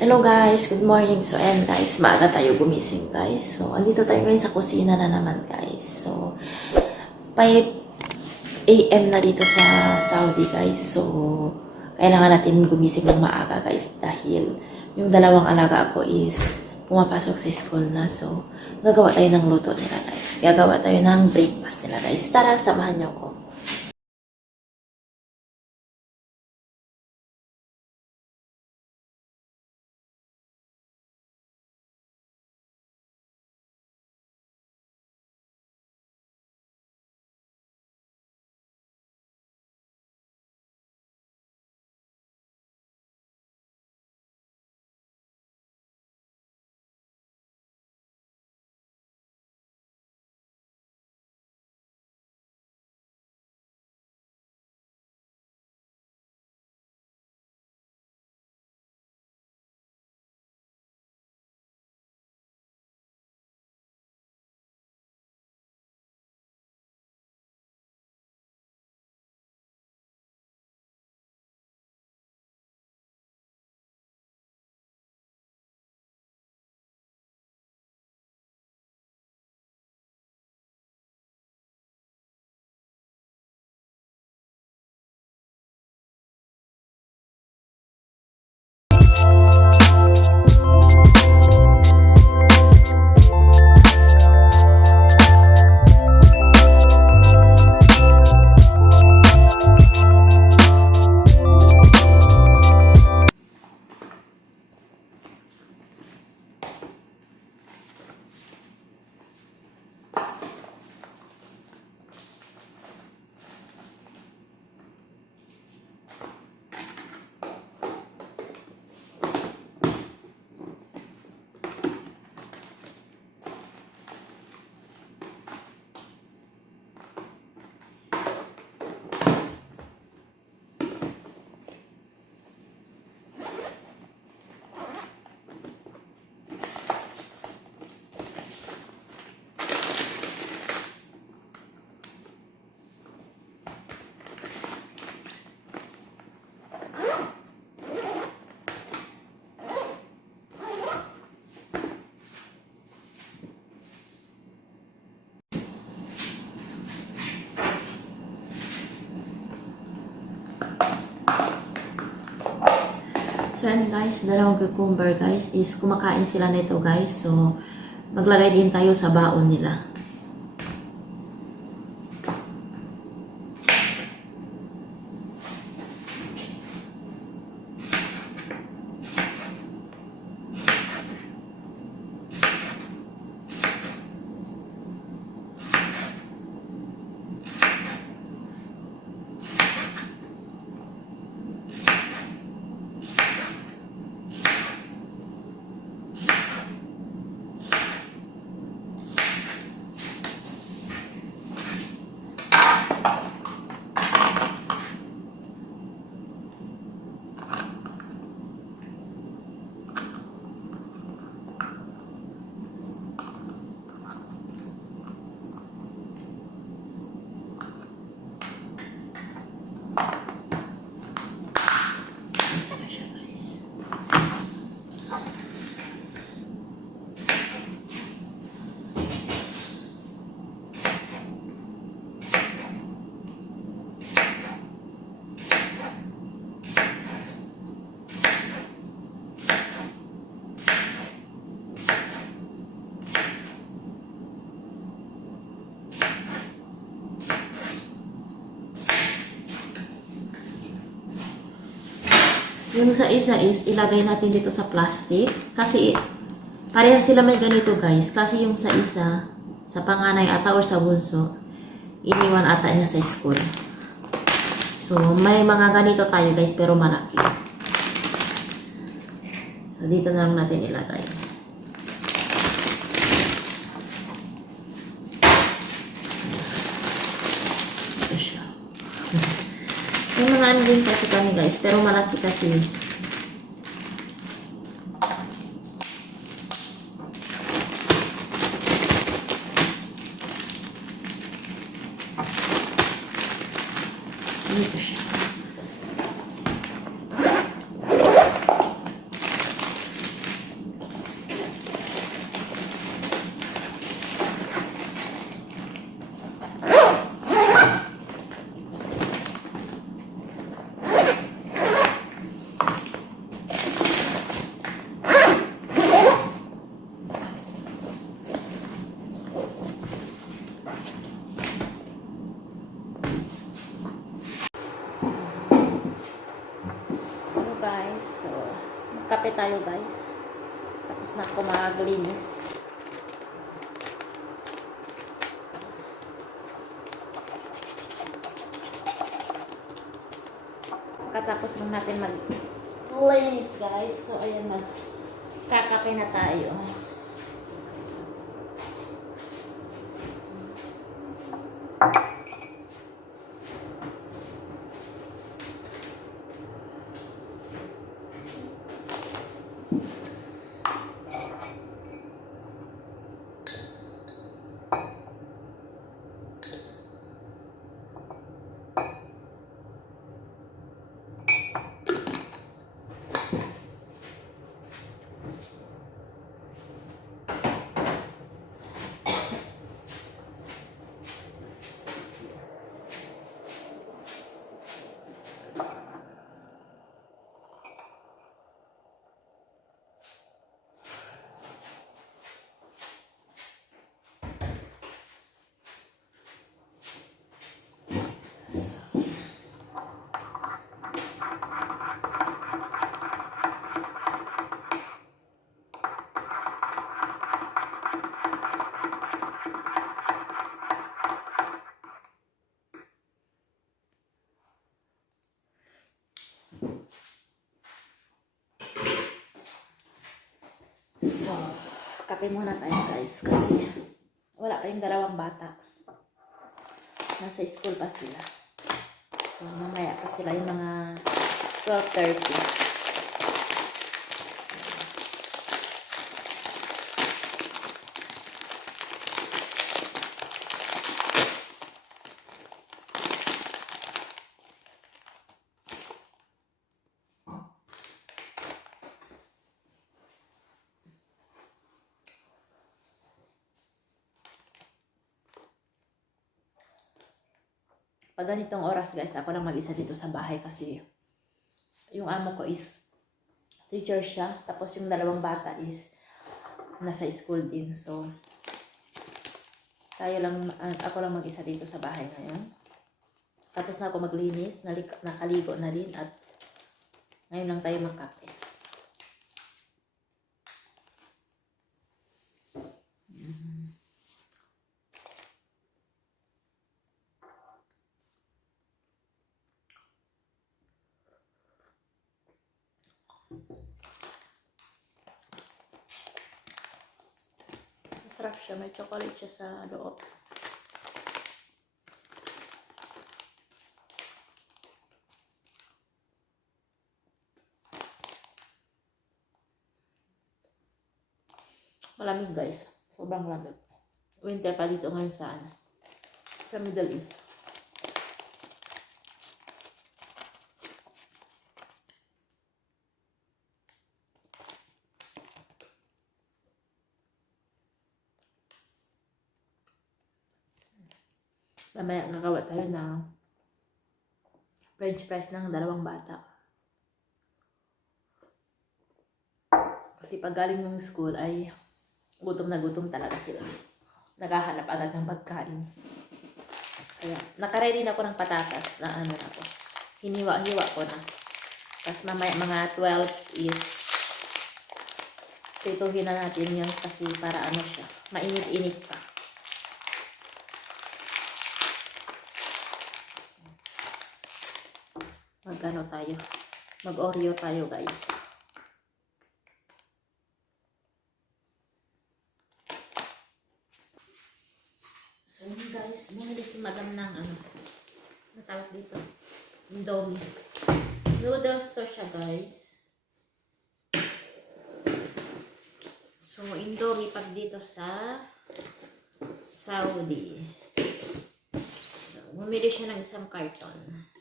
Hello guys, good morning. So ayan guys, maaga tayo gumising guys. So andito tayo ngayon sa kusina na naman guys. So 5 a.m. na dito sa Saudi guys. So kailangan natin gumising ng maaga guys dahil yung dalawang alaga ko is pumapasok sa school na. So gagawa tayo ng luto nila guys. Gagawa tayo ng breakfast nila guys. Tara, samahan niyo ko. So yan guys, dalawang cucumber guys is kumakain sila nito guys. So maglagay din tayo sa baon nila. So, ito na siya guys. Yung sa isa is ilagay natin dito sa plastic kasi pareha sila may ganito guys kasi yung sa isa sa panganay ata or sa bunso iniwan ata niya sa school. So may mga ganito tayo guys pero malaki. So dito na lang natin ilagay. Ito siya. Ano din kasi kami guys, pero malaki kasi. Dito siya. Magkape tayo guys. Tapos na ako maglinis. Katapos lang natin mag linis guys. So ayan mag kakape na tayo. So, kape muna tayo guys kasi wala pa yung dalawang bata. Nasa school pa sila. So, mamaya pa sila yung mga 12.30. Pag ganitong oras guys, ako lang mag-isa dito sa bahay kasi yung amo ko is teacher siya. Tapos yung dalawang bata is nasa school din. So, tayo lang, ah, ako lang mag-isa dito sa bahay ngayon. Tapos na ako maglinis, nalik- nakaligo na din at ngayon lang tayo magkape. Masarap siya, may chocolate siya sa loob. Malamig guys. Sobrang lamig. Winter pa dito ngayon sa ano, sa Middle East. Mamaya gagawa tayo ng french fries ng dalawang bata. Kasi pag galing ng school ay gutom na gutom talaga sila. Naghahanap agad ng pagkain. Kaya, nakaready na ako ng patatas na ano na ko. Hiniwa-hiwa ko na. Tapos mamaya mga 12 is prituhin na natin yun kasi para ano siya, mainit-init pa. Mag ano tayo? Mag oreo tayo guys. So yun guys. Bumili si madam ng ano natawag dito? Indomie. Noodles to siya guys. So indomie pag dito sa Saudi. So, bumili siya ng isang karton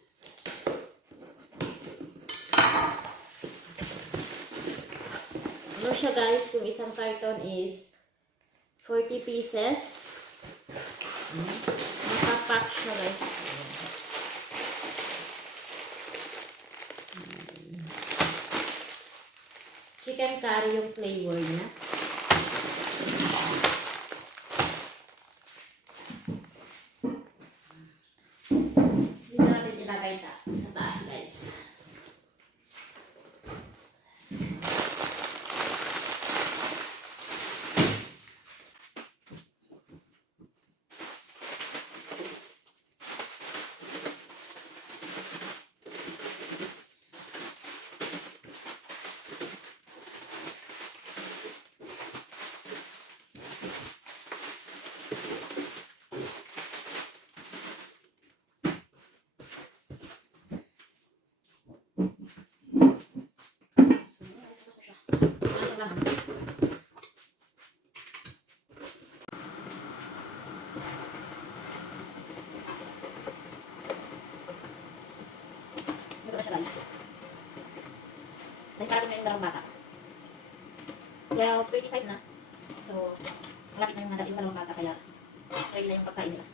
Ano siya guys, yung isang carton is 40 pieces. Hmm. Nakapack siya guys. Chicken curry yung flavor niya. Dito natin ilagay ta sa taas guys. Parating na yung dalawang bata. Kaya 25 na. So, malapit na yung, yung dalawang bata kaya ready na yung pagkain nila.